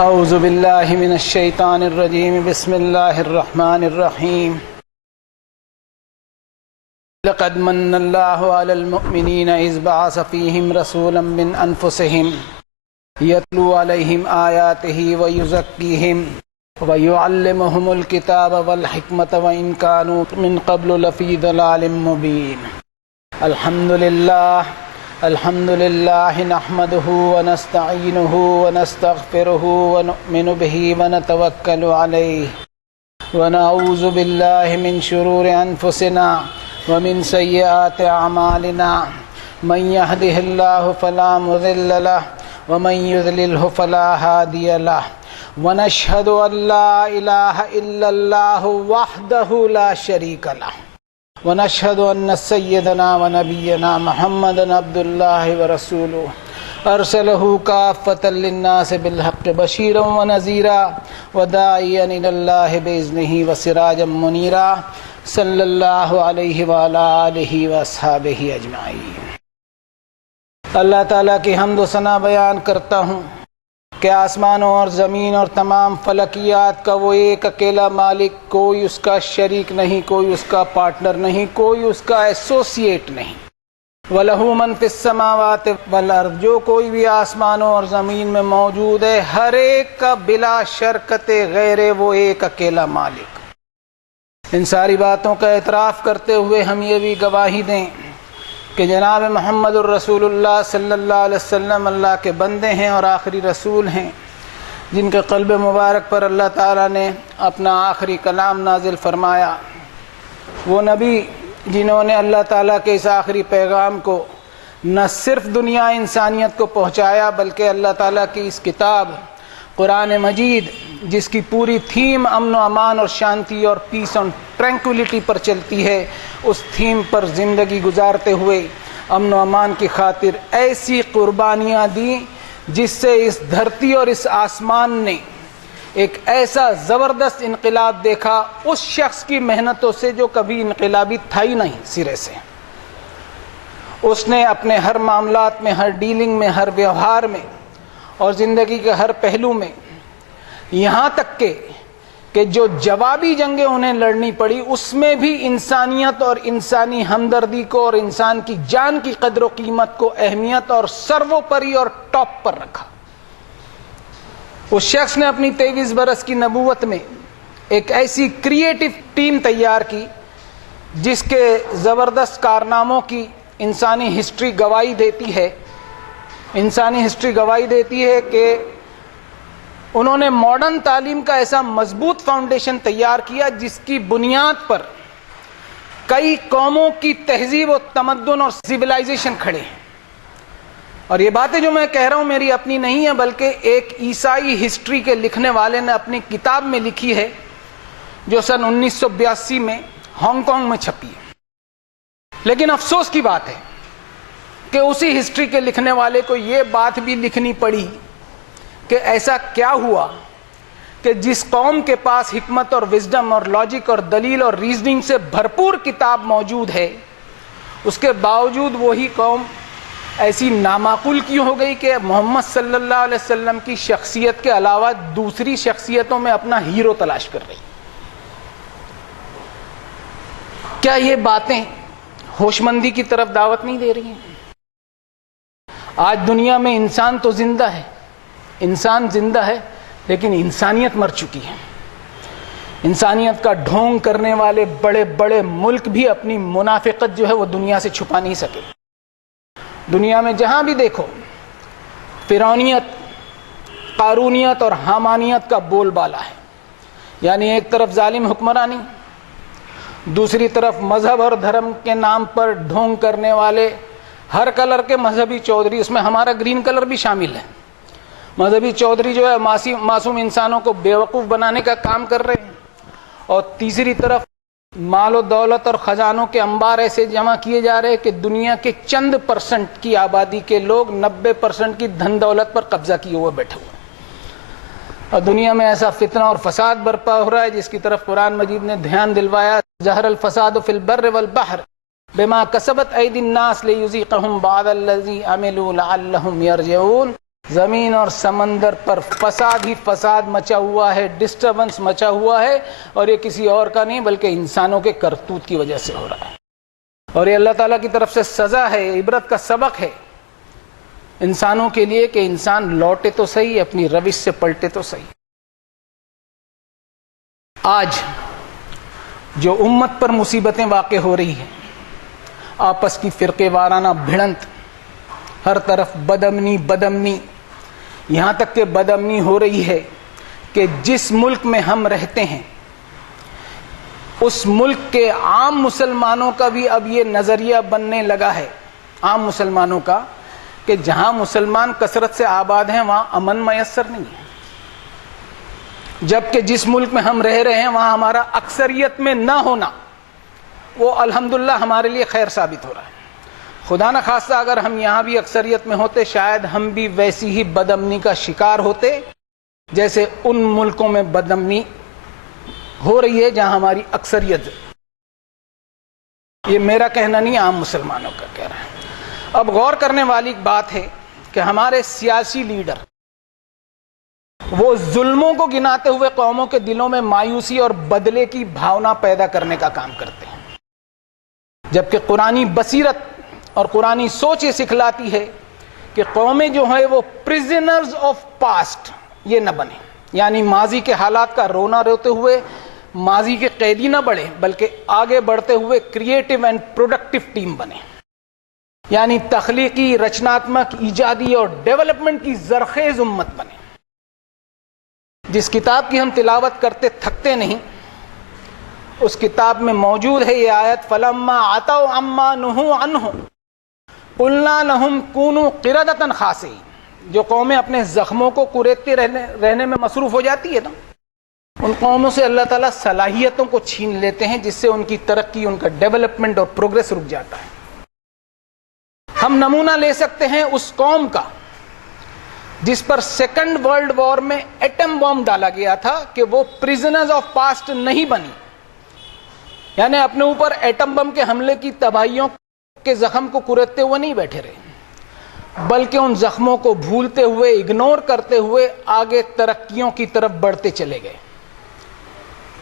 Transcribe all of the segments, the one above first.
اعوذ باللہ من الشیطان الرجیم بسم اللہ الرحمن الرحیم لقد من اللہ علی المؤمنین اذ بعث فیہم رسولا من انفسہم یتلو علیہم آیاتہ ویزکیہم ویعلمہم الکتاب والحکمت وإن کانوا من قبل لفی ضلال مبین۔ الحمد للہ نحمده ونستعینه ونستغفره ونؤمن به ونتوکل علیہ ونعوذ باللہ من شرور انفسنا ومن سیئات اعمالنا من يهده الله فلا مضل له ومن يضلله فلا هادي له ونشهد ان لا اله الا الله وحده لا شريك له ونشهد ان سيدنا ونبينا محمدا عبد الله ورسوله ارسله كافة للناس بالحق بشيرا ونذيرا وداعيا الى الله باذنه وسراجا منيرا صلی اللہ علیہ وعلی آلہ واصحابہ اجمعین۔ اللہ تعالیٰ کی حمد و ثنا بیان کرتا ہوں کہ آسمانوں اور زمین اور تمام فلکیات کا وہ ایک اکیلا مالک، کوئی اس کا شریک نہیں، کوئی اس کا پارٹنر نہیں، کوئی اس کا ایسوسیٹ نہیں۔ وَلَهُ مَن فِي السَّمَاوَاتِ وَالْأَرْضِ، جو کوئی بھی آسمانوں اور زمین میں موجود ہے ہر ایک کا بلا شرکت غیر وہ ایک اکیلا مالک۔ ان ساری باتوں کا اعتراف کرتے ہوئے ہم یہ بھی گواہی دیں کہ جناب محمد الرسول اللہ صلی اللہ علیہ وسلم اللہ کے بندے ہیں اور آخری رسول ہیں، جن کے قلب مبارک پر اللہ تعالیٰ نے اپنا آخری کلام نازل فرمایا۔ وہ نبی جنہوں نے اللہ تعالیٰ کے اس آخری پیغام کو نہ صرف دنیا انسانیت کو پہنچایا بلکہ اللہ تعالیٰ کی اس کتاب قرآن مجید، جس کی پوری تھیم امن و امان اور شانتی اور پیس اور ٹرینکولیٹی پر چلتی ہے، اس تھیم پر زندگی گزارتے ہوئے امن و امان کی خاطر ایسی قربانیاں دیں جس سے اس دھرتی اور اس آسمان نے ایک ایسا زبردست انقلاب دیکھا اس شخص کی محنتوں سے جو کبھی انقلابی تھا ہی نہیں سرے سے۔ اس نے اپنے ہر معاملات میں، ہر ڈیلنگ میں، ہر ویوہار میں اور زندگی کے ہر پہلو میں، یہاں تک کہ جو جوابی جنگیں انہیں لڑنی پڑی اس میں بھی انسانیت اور انسانی ہمدردی کو اور انسان کی جان کی قدر و قیمت کو اہمیت اور سروپری اور ٹاپ پر رکھا۔ اس شخص نے اپنی 23 برس کی نبوت میں ایک ایسی کریٹو ٹیم تیار کی جس کے زبردست کارناموں کی انسانی ہسٹری گواہی دیتی ہے۔ انسانی ہسٹری گواہی دیتی ہے کہ انہوں نے ماڈرن تعلیم کا ایسا مضبوط فاؤنڈیشن تیار کیا جس کی بنیاد پر کئی قوموں کی تہذیب و تمدن اور سویلائزیشن کھڑے ہیں۔ اور یہ باتیں جو میں کہہ رہا ہوں میری اپنی نہیں ہے بلکہ ایک عیسائی ہسٹری کے لکھنے والے نے اپنی کتاب میں لکھی ہے جو سن 1982 میں ہانگ کانگ میں چھپی ہے۔ لیکن افسوس کی بات ہے کہ اسی ہسٹری کے لکھنے والے کو یہ بات بھی لکھنی پڑی کہ ایسا کیا ہوا کہ جس قوم کے پاس حکمت اور وزڈم اور لاجک اور دلیل اور ریزننگ سے بھرپور کتاب موجود ہے، اس کے باوجود وہی قوم ایسی نامعقول کیوں ہو گئی کہ محمد صلی اللہ علیہ وسلم کی شخصیت کے علاوہ دوسری شخصیتوں میں اپنا ہیرو تلاش کر رہی۔ کیا یہ باتیں ہوشمندی کی طرف دعوت نہیں دے رہی ہیں؟ آج دنیا میں انسان تو زندہ ہے، انسان زندہ ہے لیکن انسانیت مر چکی ہے۔ انسانیت کا ڈھونگ کرنے والے بڑے بڑے ملک بھی اپنی منافقت جو ہے وہ دنیا سے چھپا نہیں سکے۔ دنیا میں جہاں بھی دیکھو فرعونیت، قارونیت اور حامانیت کا بول بالا ہے۔ یعنی ایک طرف ظالم حکمرانی، دوسری طرف مذہب اور دھرم کے نام پر ڈھونگ کرنے والے ہر کلر کے مذہبی چودھری، اس میں ہمارا گرین کلر بھی شامل ہے۔ مذہبی چودھری جو ہے معصوم انسانوں کو بیوقوف بنانے کا کام کر رہے ہیں، اور تیسری طرف مال و دولت اور خزانوں کے انبار ایسے جمع کیے جا رہے ہیں کہ دنیا کے چند % کی آبادی کے لوگ 90% کی دھن دولت پر قبضہ کیے ہوئے بیٹھے ہوئے ہیں۔ اور دنیا میں ایسا فتنہ اور فساد برپا ہو رہا ہے جس کی طرف قرآن مجید نے دھیان دلوایا، ظہر الفساد فی البر والبحر بما کسبت ایدی الناس لیذیقہم بعض الذی عملوا لعلہم یرجعون۔ زمین اور سمندر پر فساد ہی فساد مچا ہوا ہے، ڈسٹربنس مچا ہوا ہے، اور یہ کسی اور کا نہیں بلکہ انسانوں کے کرتوت کی وجہ سے ہو رہا ہے، اور یہ اللہ تعالیٰ کی طرف سے سزا ہے، عبرت کا سبق ہے انسانوں کے لیے کہ انسان لوٹے تو صحیح، اپنی روش سے پلٹے تو صحیح۔ آج جو امت پر مصیبتیں واقع ہو رہی ہیں، آپس کی فرقے وارانہ بھڑنت، ہر طرف بدامنی بدامنی، یہاں تک کہ بدامنی ہو رہی ہے کہ جس ملک میں ہم رہتے ہیں اس ملک کے عام مسلمانوں کا بھی اب یہ نظریہ بننے لگا ہے، عام مسلمانوں کا، کہ جہاں مسلمان کثرت سے آباد ہیں وہاں امن میسر نہیں ہے، جبکہ جس ملک میں ہم رہ رہے ہیں وہاں ہمارا اکثریت میں نہ ہونا وہ الحمدللہ ہمارے لیے خیر ثابت ہو رہا ہے۔ خدا نہ خواستہ اگر ہم یہاں بھی اکثریت میں ہوتے شاید ہم بھی ویسی ہی بدامنی کا شکار ہوتے جیسے ان ملکوں میں بدامنی ہو رہی ہے جہاں ہماری اکثریت ہے۔ یہ میرا کہنا نہیں، عام مسلمانوں کا کہہ رہا ہے۔ اب غور کرنے والی بات ہے کہ ہمارے سیاسی لیڈر وہ ظلموں کو گناتے ہوئے قوموں کے دلوں میں مایوسی اور بدلے کی بھاونا پیدا کرنے کا کام کرتے ہیں، جبکہ قرآنی بصیرت اور قرآنی سوچ یہ سکھلاتی ہے کہ قومیں جو ہیں وہ پرزنرز آف پاسٹ یہ نہ بنے، یعنی ماضی کے حالات کا رونا روتے ہوئے ماضی کے قیدی نہ بڑھے بلکہ آگے بڑھتے ہوئے کریٹو اینڈ پروڈکٹیو ٹیم بنے، یعنی تخلیقی، رچناتمک، ایجادی اور ڈیولپمنٹ کی زرخیز امت بنے۔ جس کتاب کی ہم تلاوت کرتے تھکتے نہیں اس کتاب میں موجود ہے یہ آیت، فَلَمَّا عَتَوْا عَمَّا نُهُوا عَنْهُ قُلْنَا لَهُمْ كُونُوا قِرَدَةً خَاسِئِينَ۔ جو قومیں اپنے زخموں کو کریدتے رہنے میں مصروف ہو جاتی ہے نا، ان قوموں سے اللہ تعالیٰ صلاحیتوں کو چھین لیتے ہیں جس سے ان کی ترقی، ان کا ڈیولپمنٹ اور پروگریس رک جاتا ہے۔ ہم نمونہ لے سکتے ہیں اس قوم کا جس پر سیکنڈ ورلڈ وار میں ایٹم بم ڈالا گیا تھا کہ وہ پرزنرز آف پاسٹ نہیں بنی، یعنی اپنے اوپر ایٹم بم کے حملے کی تباہیوں کے زخم کو کریدتے ہوئے نہیں بیٹھے رہے بلکہ ان زخموں کو بھولتے ہوئے، اگنور کرتے ہوئے آگے ترقیوں کی طرف بڑھتے چلے گئے۔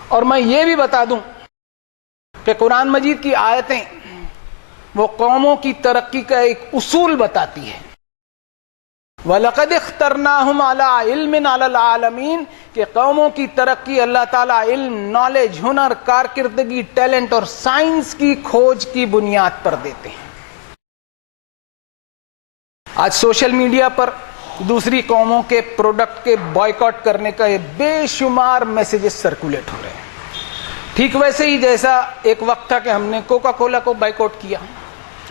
اور میں یہ بھی بتا دوں کہ قرآن مجید کی آیتیں وہ قوموں کی ترقی کا ایک اصول بتاتی ہے، وَلَقَدْ اخْتَرْنَاهُمْ عَلَىٰ عِلْمٍ عَلَى الْعَالَمِينَ، کہ قوموں کی ترقی اللہ تعالیٰ علم، نالج، ہنر، کارکردگی، ٹیلنٹ اور سائنس کی کھوج کی بنیاد پر دیتے ہیں۔ آج سوشل میڈیا پر دوسری قوموں کے پروڈکٹ کے بائیکاٹ کرنے کا یہ بے شمار میسیجز سرکولیٹ ہو رہے ہیں، ٹھیک ویسے ہی جیسا ایک وقت تھا کہ ہم نے کوکا کولا کو بائیکاٹ کیا،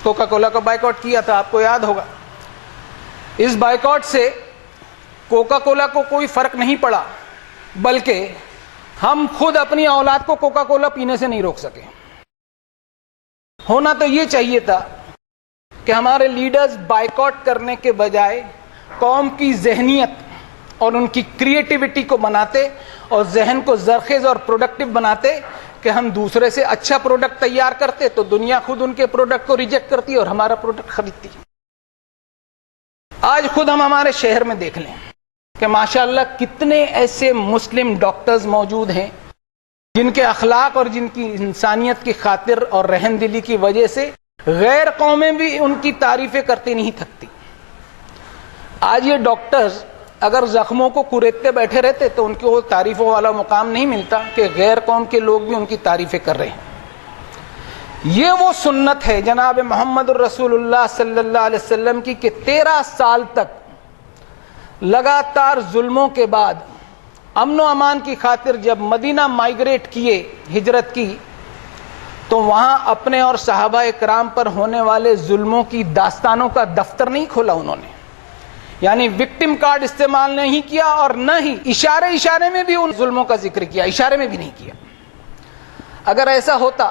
کوکا کولا کو بائیکاٹ کیا تھا، آپ کو یاد ہوگا۔ اس بائیکاٹ سے کوکا کولا کو کوئی فرق نہیں پڑا بلکہ ہم خود اپنی اولاد کو کوکا کولا پینے سے نہیں روک سکے۔ ہونا تو یہ چاہیے تھا کہ ہمارے لیڈرز بائیکاٹ کرنے کے بجائے قوم کی ذہنیت اور ان کی کریٹیوٹی کو بناتے اور ذہن کو زرخیز اور پروڈکٹیو بناتے کہ ہم دوسرے سے اچھا پروڈکٹ تیار کرتے تو دنیا خود ان کے پروڈکٹ کو ریجیکٹ کرتی اور ہمارا پروڈکٹ خریدتی۔ آج خود ہم ہمارے شہر میں دیکھ لیں کہ ماشاءاللہ کتنے ایسے مسلم ڈاکٹرز موجود ہیں جن کے اخلاق اور جن کی انسانیت کی خاطر اور رحم دلی کی وجہ سے غیر قومیں بھی ان کی تعریفیں کرتی نہیں تھکتی۔ آج یہ ڈاکٹرز اگر زخموں کو کریدتے بیٹھے رہتے تو ان کو تعریفوں والا مقام نہیں ملتا کہ غیر قوم کے لوگ بھی ان کی تعریفیں کر رہے ہیں۔ یہ وہ سنت ہے جناب محمد الرسول اللہ صلی اللہ علیہ وسلم کی کہ 13 سال تک لگاتار ظلموں کے بعد امن و امان کی خاطر جب مدینہ مائیگریٹ کیے، ہجرت کی، تو وہاں اپنے اور صحابہ کرام پر ہونے والے ظلموں کی داستانوں کا دفتر نہیں کھولا انہوں نے، یعنی وکٹم کارڈ استعمال نہیں کیا اور نہ ہی اشارے میں بھی ان ظلموں کا ذکر کیا، اشارے میں بھی نہیں کیا۔ اگر ایسا ہوتا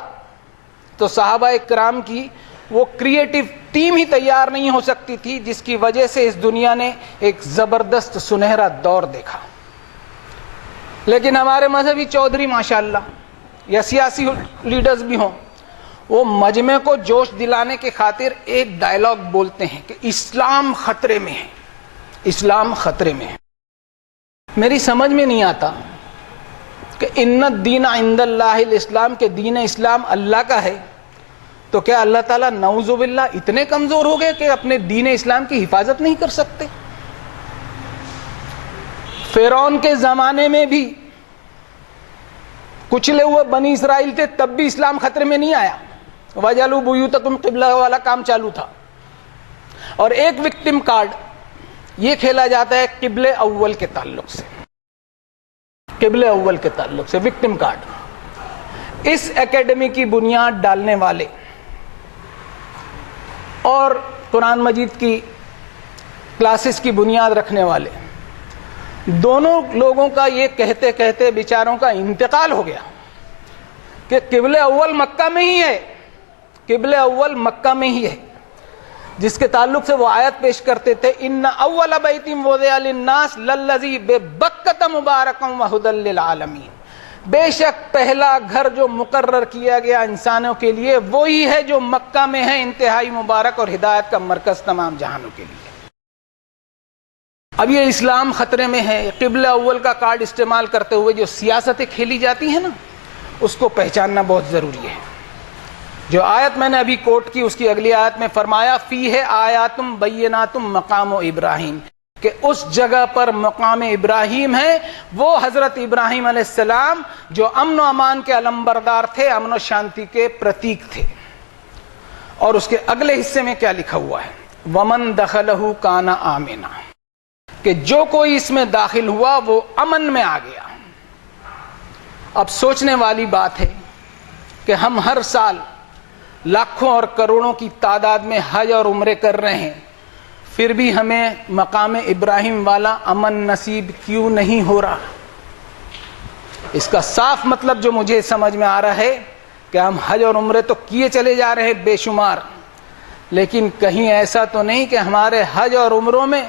تو صحابہ کرام کی وہ کریٹیو ٹیم ہی تیار نہیں ہو سکتی تھی جس کی وجہ سے اس دنیا نے ایک زبردست سنہرا دور دیکھا۔ لیکن ہمارے مذہبی چودھری ماشاءاللہ یا سیاسی لیڈرز بھی ہوں، وہ مجمع کو جوش دلانے کی خاطر ایک ڈائلاگ بولتے ہیں کہ اسلام خطرے میں ہے، اسلام خطرے میں ہے. میری سمجھ میں نہیں آتا کہ ان الدین عند اللہ الاسلام کے دین اسلام اللہ کا ہے تو کیا اللہ تعالیٰ نعوذ باللہ اتنے کمزور ہو گئے کہ اپنے دین اسلام کی حفاظت نہیں کر سکتے؟ فرعون کے زمانے میں بھی کچلے ہوئے بنی اسرائیل تھے، تب بھی اسلام خطرے میں نہیں آیا. وَجَعَلُوا بُيُوتَكُمْ قِبْلَةً والا کام چالو تھا. اور ایک وکٹم کارڈ یہ کھیلا جاتا ہے قبلے اول کے تعلق سے، قبلے اول کے تعلق سے وکٹم کارڈ. اس اکیڈمی کی بنیاد ڈالنے والے اور قرآن مجید کی کلاسز کی بنیاد رکھنے والے دونوں لوگوں کا یہ کہتے کہتے بیچاروں کا انتقال ہو گیا کہ قبلہ اول مکہ میں ہی ہے، قبلہ اول مکہ میں ہی ہے، جس کے تعلق سے وہ آیت پیش کرتے تھے ان اول بیت وضع للناس للذی ببکۃ مبارکا وہدی للعالمین. بے شک پہلا گھر جو مقرر کیا گیا انسانوں کے لیے وہی ہے جو مکہ میں ہے، انتہائی مبارک اور ہدایت کا مرکز تمام جہانوں کے لیے. اب یہ اسلام خطرے میں ہے. قبلہ اول کا کارڈ استعمال کرتے ہوئے جو سیاستیں کھیلی جاتی ہیں نا، اس کو پہچاننا بہت ضروری ہے. جو آیت میں نے ابھی کوٹ کی اس کی اگلی آیت میں فرمایا فیہ آیاتم بیناتم مقام ابراہیم، کہ اس جگہ پر مقام ابراہیم ہے. وہ حضرت ابراہیم علیہ السلام جو امن و امان کے علمبردار تھے، امن و شانتی کے پرتیک تھے. اور اس کے اگلے حصے میں کیا لکھا ہوا ہے؟ ومن دخلہ کان آمنا، کہ جو کوئی اس میں داخل ہوا وہ امن میں آ گیا. اب سوچنے والی بات ہے کہ ہم ہر سال لاکھوں اور کروڑوں کی تعداد میں حج اور عمرے کر رہے ہیں، پھر بھی ہمیں مقام ابراہیم والا امن نصیب کیوں نہیں ہو رہا؟ اس کا صاف مطلب جو مجھے سمجھ میں آ رہا ہے کہ ہم حج اور عمرے تو کیے چلے جا رہے ہیں بے شمار، لیکن کہیں ایسا تو نہیں کہ ہمارے حج اور عمروں میں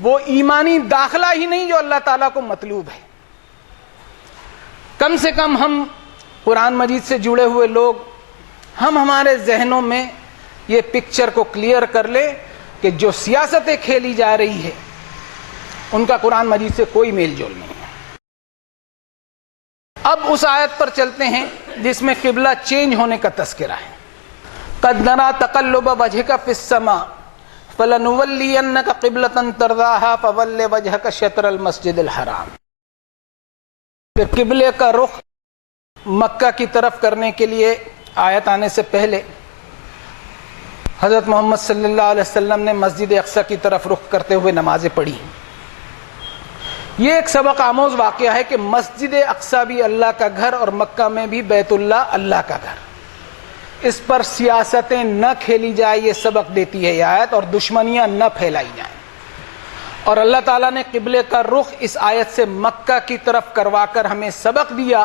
وہ ایمانی داخلہ ہی نہیں جو اللہ تعالیٰ کو مطلوب ہے. کم سے کم ہم قرآن مجید سے جڑے ہوئے لوگ ہم ہمارے ذہنوں میں یہ پکچر کو کلیئر کر لیں کہ جو سیاستیں کھیلی جا رہی ہے ان کا قرآن مجید سے کوئی میل جول نہیں ہے. اب اس آیت پر چلتے ہیں جس میں قبلہ چینج ہونے کا تذکرہ ہے. قد نرى تقلب وجهك في السماء فَلَنُوَلِّيَنَّكَ قِبْلَةً تَرْضَاهَا فَوَلِّ وَجْهَكَ شَطْرَ الْمَسْجِدِ الْحَرَامِ. کہ قبلے کا رخ مکہ کی طرف کرنے کے لیے آیت آنے سے پہلے حضرت محمد صلی اللہ علیہ وسلم نے مسجد اقصی کی طرف رخ کرتے ہوئے نمازیں پڑھی. یہ ایک سبق آموز واقعہ ہے کہ مسجد اقصی بھی اللہ کا گھر اور مکہ میں بھی بیت اللہ اللہ کا گھر. اس پر سیاستیں نہ کھیلی جائے یہ سبق دیتی ہے یہ آیت، اور دشمنیاں نہ پھیلائی جائیں. اور اللہ تعالیٰ نے قبلے کا رخ اس آیت سے مکہ کی طرف کروا کر ہمیں سبق دیا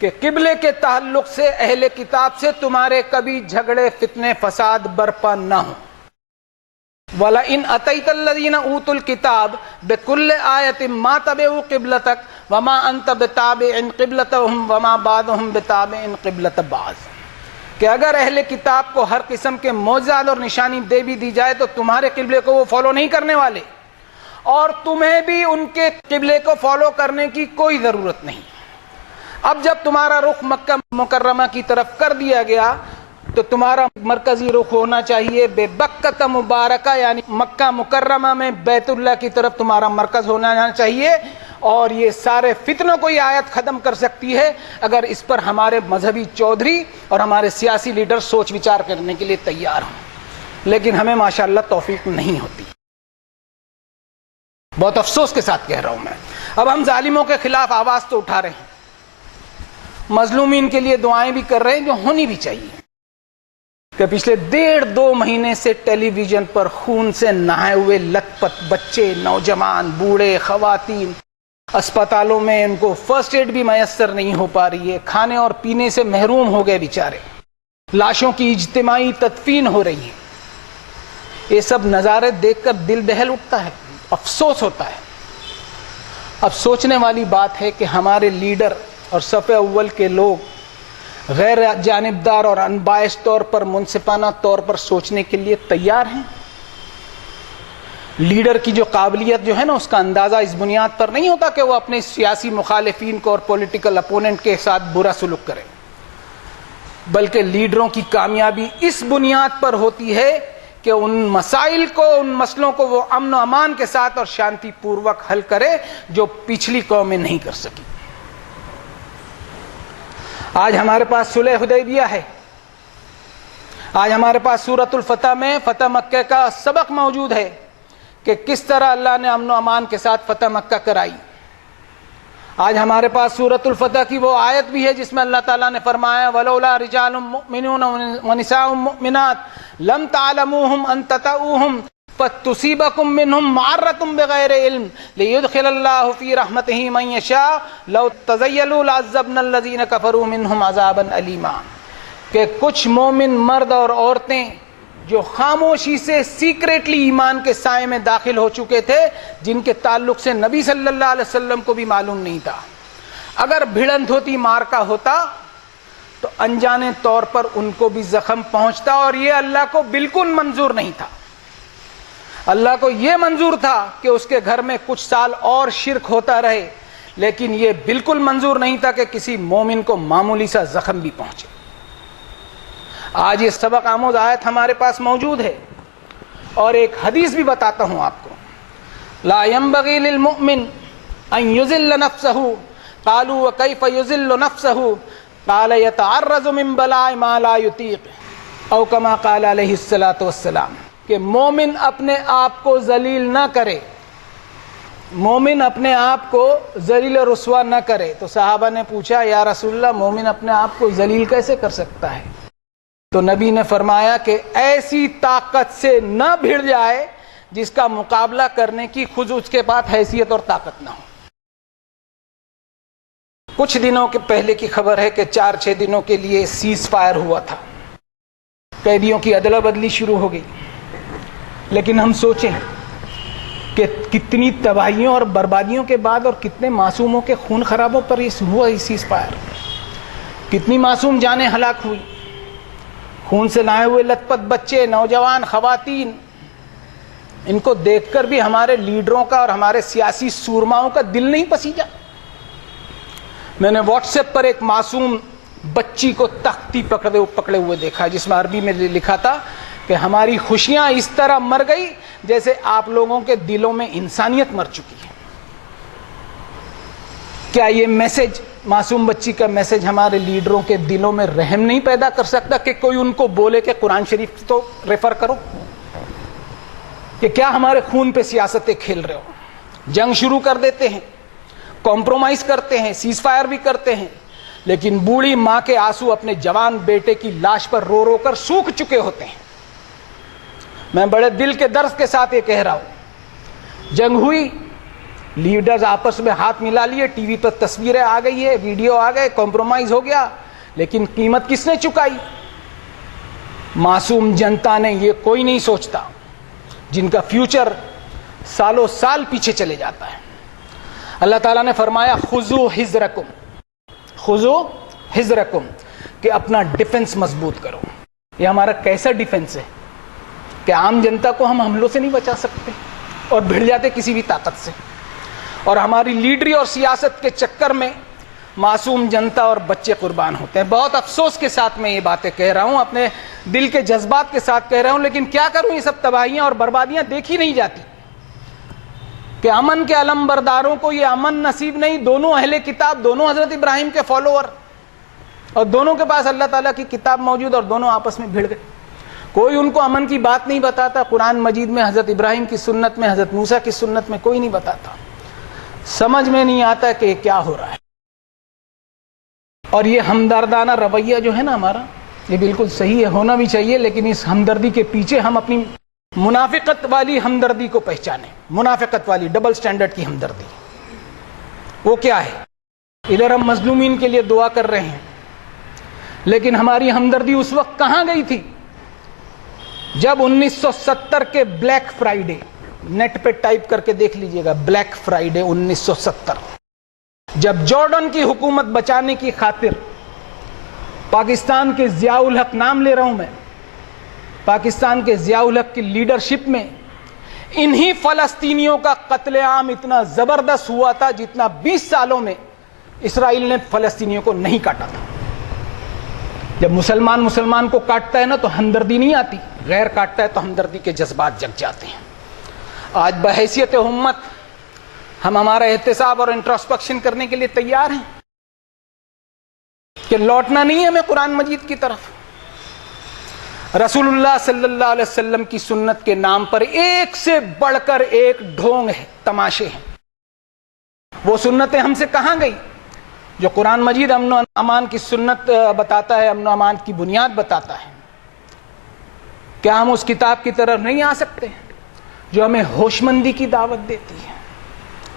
کہ قبلے کے تعلق سے اہل کتاب سے تمہارے کبھی جھگڑے فتنے فساد برپا نہ ہوں. وَلَئِنْ أَتَيْتَ الَّذِينَ أُوتُوا الْكِتَابَ بِكُلِّ آيَةٍ مَا تَبِعُوا قِبْلَتَكَ وَمَا أَنْتَ بِتَابِعٍ قِبْلَتَهُمْ وَمَا بَعْضُهُمْ بِتَابِعٍ قِبْلَةَ بَعْضٍ. کہ اگر اہل کتاب کو ہر قسم کے معجزات اور نشانی دے بھی دی جائے تو تمہارے قبلے کو وہ فالو نہیں کرنے والے، اور تمہیں بھی ان کے قبلے کو فالو کرنے کی کوئی ضرورت نہیں. اب جب تمہارا رخ مکہ مکرمہ کی طرف کر دیا گیا تو تمہارا مرکزی رخ ہونا چاہیے بے بکۃ مبارکہ، یعنی مکہ مکرمہ میں بیت اللہ کی طرف تمہارا مرکز ہونا چاہیے. اور یہ سارے فتنوں کو یہ آیت ختم کر سکتی ہے اگر اس پر ہمارے مذہبی چودھری اور ہمارے سیاسی لیڈر سوچ وچار کرنے کے لیے تیار ہوں. لیکن ہمیں ماشاءاللہ توفیق نہیں ہوتی. بہت افسوس کے ساتھ کہہ رہا ہوں میں. اب ہم ظالموں کے خلاف آواز تو اٹھا رہے ہیں، مظلومین کے لیے دعائیں بھی کر رہے ہیں جو ہونی بھی چاہیے. کہ پچھلے 1.5-2 مہینے سے ٹیلی ویژن پر خون سے نہائے ہوئے لت پت بچے، نوجوان، بوڑھے، خواتین اسپتالوں میں ان کو فرسٹ ایڈ بھی میسر نہیں ہو پا رہی ہے، کھانے اور پینے سے محروم ہو گئے بیچارے، لاشوں کی اجتماعی تدفین ہو رہی ہے. یہ سب نظارے دیکھ کر دل دہل اٹھتا ہے، افسوس ہوتا ہے. اب سوچنے والی بات ہے کہ ہمارے لیڈر اور صف اول کے لوگ غیر جانبدار اور انبائس طور پر، منصفانہ طور پر سوچنے کے لیے تیار ہیں. لیڈر کی جو قابلیت جو ہے نا، اس کا اندازہ اس بنیاد پر نہیں ہوتا کہ وہ اپنے سیاسی مخالفین کو اور پولیٹیکل اپوننٹ کے ساتھ برا سلوک کرے، بلکہ لیڈروں کی کامیابی اس بنیاد پر ہوتی ہے کہ ان مسائل کو، ان مسئلوں کو وہ امن و امان کے ساتھ اور شانتی پوروک حل کرے جو پچھلی قومیں نہیں کر سکی۔ آج ہمارے پاس صلح حدیبیہ ہے، آج ہمارے پاس سورۃ الفتح میں فتح مکہ کا سبق موجود ہے کہ کس طرح اللہ نے امن و امان کے ساتھ فتح مکہ کرائی۔ آج ہمارے پاس سورۃ الفتح کی وہ آیت بھی ہے جس میں اللہ تعالیٰ نے فرمایا وَلَوْلَا رِجَالٌ مُؤْمِنُونَ وَنِسَاءٌ مُؤْمِنَاتٌ لَمْ تَعْلَمُوهُمْ أَن تَطَئُوهُمْ فَتُصِيبَكُم مِّنْهُمْ مَعَرَّةٌ بِغَيْرِ عِلْمٍ لِيُدْخِلَ اللَّهُ فِي رَحْمَتِهِ مَن يَشَاءُ لَوْ تَزَيَّلُوا لَعَذَّبْنَا الَّذِينَ كَفَرُوا مِنْهُمْ عَذَابًا أَلِيمًا، کہ کچھ مومن مرد اور عورتیں جو خاموشی سے سیکریٹلی ایمان کے سائے میں داخل ہو چکے تھے، جن کے تعلق سے نبی صلی اللہ علیہ وسلم کو بھی معلوم نہیں تھا، اگر بھڑنت ہوتی، مارکا ہوتا تو انجانے طور پر ان کو بھی زخم پہنچتا، اور یہ اللہ کو بالکل منظور نہیں تھا۔ اللہ کو یہ منظور تھا کہ اس کے گھر میں کچھ سال اور شرک ہوتا رہے، لیکن یہ بالکل منظور نہیں تھا کہ کسی مومن کو معمولی سا زخم بھی پہنچے۔ آج یہ سبق آموز آیت ہمارے پاس موجود ہے، اور ایک حدیث بھی بتاتا ہوں آپ کو۔ لا ينبغي للمؤمن ان يذل نفسه، قالوا وكيف يذل نفسه؟ قال يتعرض من بلاء ما لا يطيق، او كما قال علیہ الصلوۃ والسلام، کہ مومن اپنے آپ کو ذلیل نہ کرے، مومن اپنے آپ کو ذلیل و رسوا نہ کرے۔ تو صحابہ نے پوچھا یا رسول اللہ، مومن اپنے آپ کو ذلیل کیسے کر سکتا ہے؟ تو نبی نے فرمایا کہ ایسی طاقت سے نہ بھڑ جائے جس کا مقابلہ کرنے کی خود اس کے پاس حیثیت اور طاقت نہ ہو۔ کچھ دنوں کے پہلے کی خبر ہے کہ 4-6 دنوں کے لیے سیز فائر ہوا تھا، قیدیوں کی ادلا بدلی شروع ہو گئی، لیکن ہم سوچیں کہ کتنی تباہیوں اور بربادیوں کے بعد اور کتنے معصوموں کے خون خرابوں پر یہ ہوا یہ سیز فائر، کتنی معصوم جانیں ہلاک ہوئی، خون سے نہائے ہوئے لت پت بچے، نوجوان، خواتین، ان کو دیکھ کر بھی ہمارے لیڈروں کا اور ہمارے سیاسی سورماؤں کا دل نہیں پسیجا۔ میں نے واٹس ایپ پر ایک معصوم بچی کو تختی پکڑے ہوئے دیکھا، جس میں عربی میں لکھا تھا کہ ہماری خوشیاں اس طرح مر گئی جیسے آپ لوگوں کے دلوں میں انسانیت مر چکی ہے۔ کیا یہ میسج، معصوم بچی کا میسج، ہمارے لیڈروں کے دلوں میں رحم نہیں پیدا کر سکتا کہ کوئی ان کو بولے کہ قرآن شریف تو ریفر کرو؟ کہ کیا ہمارے خون پہ سیاستیں کھیل رہے ہو؟ جنگ شروع کر دیتے ہیں، کمپرومائز کرتے ہیں، سیز فائر بھی کرتے ہیں، لیکن بوڑھی ماں کے آنسو اپنے جوان بیٹے کی لاش پر رو رو کر سوکھ چکے ہوتے ہیں۔ میں بڑے دل کے درد کے ساتھ یہ کہہ رہا ہوں، جنگ ہوئی، لیڈرز آپس میں ہاتھ ملا لیے، ٹی وی پر تصویریں آ گئی ہے، ویڈیو آ گئے، کمپرومائز ہو گیا، لیکن قیمت کس نے چکائی؟ معصوم جنتا نے۔ یہ کوئی نہیں سوچتا، جن کا فیوچر سالوں سال پیچھے چلے جاتا ہے۔ اللہ تعالیٰ نے فرمایا خذو حذرکم، خذو حذرکم، کہ اپنا ڈیفنس مضبوط کرو۔ یہ ہمارا کیسا ڈیفنس ہے کہ عام جنتا کو ہم حملوں سے نہیں بچا سکتے اور بھڑ جاتے کسی بھی طاقت سے، اور ہماری لیڈری اور سیاست کے چکر میں معصوم جنتا اور بچے قربان ہوتے ہیں۔ بہت افسوس کے ساتھ میں یہ باتیں کہہ رہا ہوں، اپنے دل کے جذبات کے ساتھ کہہ رہا ہوں، لیکن کیا کروں، یہ سب تباہیاں اور بربادیاں دیکھی نہیں جاتی کہ امن کے علم برداروں کو یہ امن نصیب نہیں۔ دونوں اہل کتاب، دونوں حضرت ابراہیم کے فالوور، اور دونوں کے پاس اللہ تعالیٰ کی کتاب موجود، اور دونوں آپس میں بھیڑ گئے۔ کوئی ان کو امن کی بات نہیں بتاتا، قرآن مجید میں حضرت ابراہیم کی سنت میں، حضرت موسیٰ کی سنت میں کوئی نہیں بتاتا۔ سمجھ میں نہیں آتا کہ یہ کیا ہو رہا ہے۔ اور یہ ہمدردانہ رویہ جو ہے نا ہمارا، یہ بالکل صحیح ہے، ہونا بھی چاہیے، لیکن اس ہمدردی کے پیچھے ہم اپنی منافقت والی ہمدردی کو پہچانیں۔ منافقت والی، ڈبل سٹینڈرڈ کی ہمدردی وہ کیا ہے؟ ادھر ہم مظلومین کے لیے دعا کر رہے ہیں، لیکن ہماری ہمدردی اس وقت کہاں گئی تھی جب 1970 کے بلیک فرائیڈے، نیٹ پہ ٹائپ کر کے دیکھ لیجئے گا، بلیک فرائیڈے 1970، جب جارڈن کی حکومت بچانے کی خاطر پاکستان کے ضیاء الحق، نام لے رہا ہوں میں، پاکستان کے ضیاء الحق کی لیڈرشپ میں انہی فلسطینیوں کا قتل عام اتنا زبردست ہوا تھا جتنا 20 سالوں میں اسرائیل نے فلسطینیوں کو نہیں کاٹا تھا۔ جب مسلمان کو کاٹتا ہے نا تو ہمدردی نہیں آتی، غیر کاٹتا ہے تو ہمدردی کے جذبات جگ جاتے ہیں۔ آج بحیثیت امت ہم ہمارا احتساب اور انٹروسپیکشن کرنے کے لیے تیار ہیں کہ لوٹنا نہیں ہے ہمیں قرآن مجید کی طرف۔ رسول اللہ صلی اللہ علیہ وسلم کی سنت کے نام پر ایک سے بڑھ کر ایک ڈھونگ ہے، تماشے ہیں۔ وہ سنتیں ہم سے کہاں گئی جو قرآن مجید امن و امان کی سنت بتاتا ہے، امن و امان کی بنیاد بتاتا ہے؟ کیا ہم اس کتاب کی طرف نہیں آ سکتے جو ہمیں ہوش مندی کی دعوت دیتی ہے؟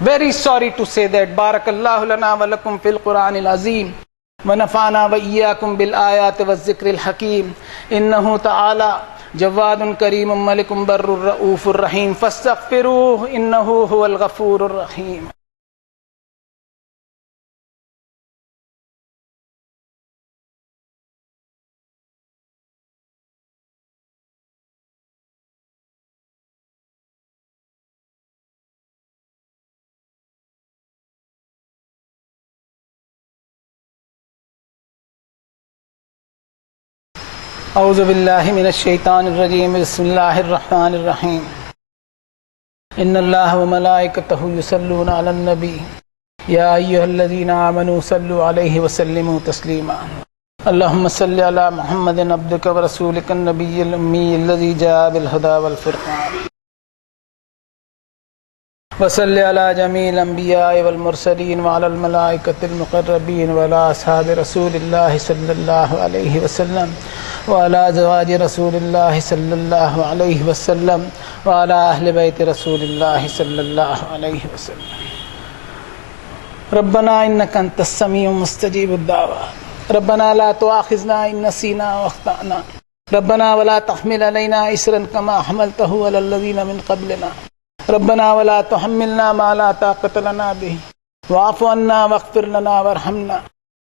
ویری سوری ٹو سے دیٹ۔ بارک اللہ لنا ولکم فی القرآن العظیم ونفعنا وإياكم بالآيات والذكر الحكيم إنه تعالى جواد كريم ملك بر رؤوف رحيم فاستغفروه إنه هو الغفور الرحيم۔ اعوذ باللہ من الشیطان الرجیم، بسم اللہ الرحمن الرحیم۔ ان اللہ وملائکتہ یصلون علی النبی یا ایھا الذین آمنوا صلوا علیہ وسلموا تسلیما۔ اللہم صل علی محمد عبدک ورسولک النبی الامی الذی جاء بالہدی والفرقان، وصل علی جمیع الانبیاء والمرسلین وعلی الملائکۃ المقربین وعلی اصحاب رسول اللہ صلی اللہ علیہ وسلم وعلى ازواج رسول الله صلى الله عليه وسلم وعلى اهل بيت رسول الله صلى الله عليه وسلم۔ ربنا انك انت السميع مستجيب الدعوات، ربنا لا تؤاخذنا ان نسينا واخطأنا، ربنا ولا تحمل علينا إصرا كما حملته على الذين من قبلنا، ربنا ولا تحملنا ما لا طاقة لنا به، واعف عنا واغفر لنا وارحمنا،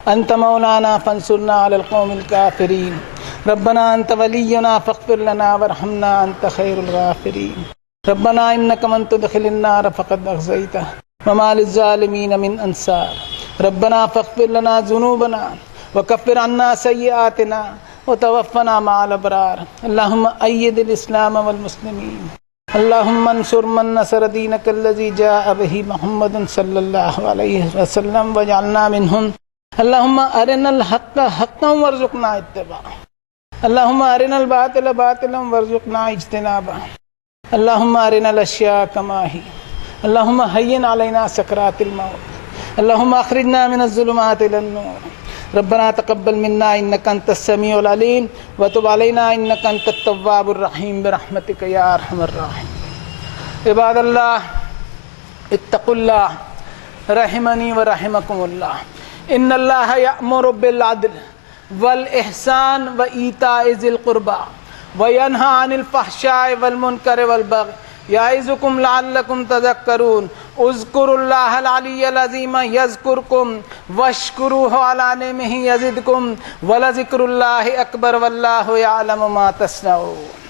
انت مولانا فانصرنا على القوم الكافرين، ربنا انت ولينا فاغفر لنا وارحمنا انت خير الغافرين، ربنا انك من تدخل النار فقد اخزيته وما للظالمين من انصار، ربنا فاغفر لنا ذنوبنا وكفر عنا سيئاتنا وتوفنا مع الابرار، اللهم ايد الاسلام والمسلمين، اللهم انصر من نصر دينك الذي جاء به محمد صلى الله عليه وسلم واجعلنا منهم، اللهم ارنا الحق حقا وارزقنا اتباعه، اللهم ارنا الباطل باطلا وارزقنا اجتنابه، اللهم ارنا الاشياء كما هي، اللهم هين علينا سكرات الموت، اللهم اخرجنا من الظلمات الى النور، ربنا تقبل منا انك انت السميع العليم وتب علينا انك انت التواب الرحيم برحمتك يا ارحم الراحمين۔ عباد اللہ اتقوا اللہ رحمنی ورحمکم اللہ، ان اللہ یأمر بالعدل والإحسان وإيتاء ذي القربى وينهى عن الفحشاء والمنكر والبغي يعظكم لعلكم تذكرون، اذكروا الله العلي العظيم يذكركم واشكروه على نعمه يزدكم ولذكر الله أكبر والله يعلم ما تصنعون۔